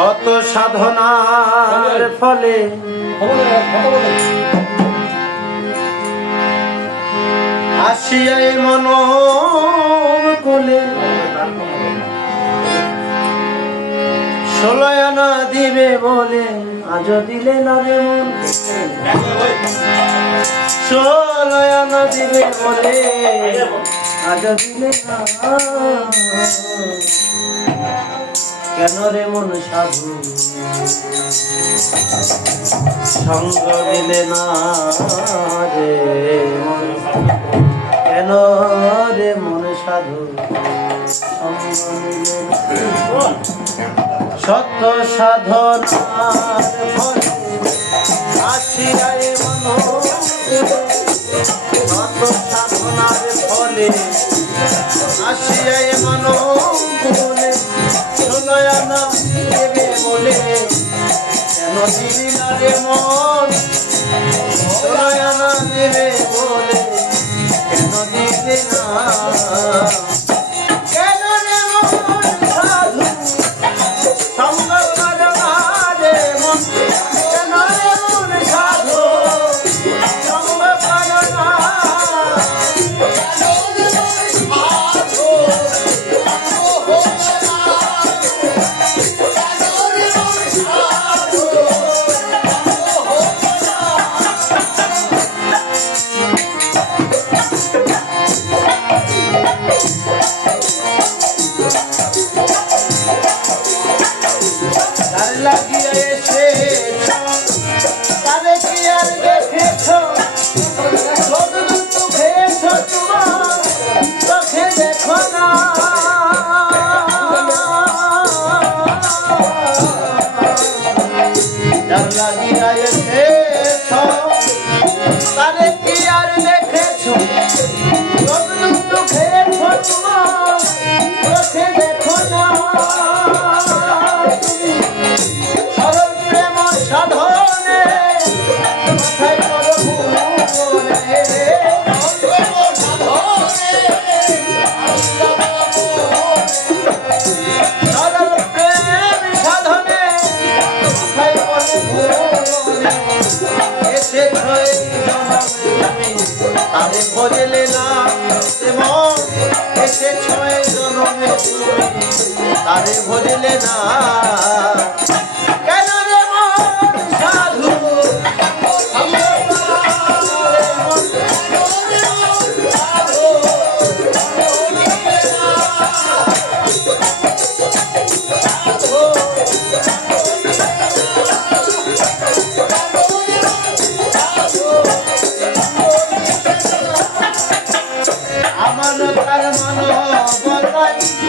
শত সাধনার ফলে আসিয়াই মন কোলে। ষোলয়ানা দিবে বলে আজ দিলে না রে মন। ষোলয়ানা দিবে বলে আজ দিলে না। কেন রে মন সাধু? সঙ্গ মেলে না রে মন কেন রে মন সাধু? সত্য সাধনার সত্য সাধনার ফলে আসিয়ায় মন। না দেখো না। তারে বজলে না এবং এসে ছয় জনমে। তারে বজলে না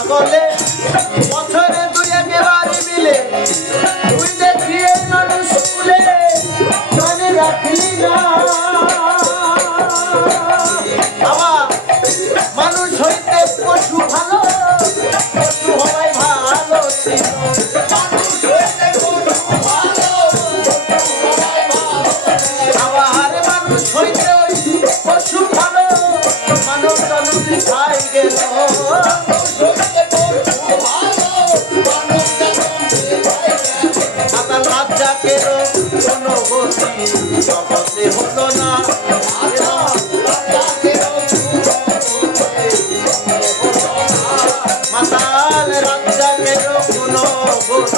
পাগলে লাভ যাকেরও কোনো গতি জগতে হতো না। মাতাল রাত যাকেরও কোনো গতি